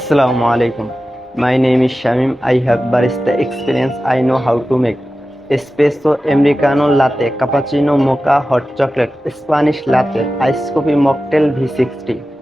আসসালামু আলাইকুম my name is Shamim I have barista experience I know how to make espresso Americano লাতে cappuccino mocha hot chocolate Spanish লাতে ice coffee mocktail V 60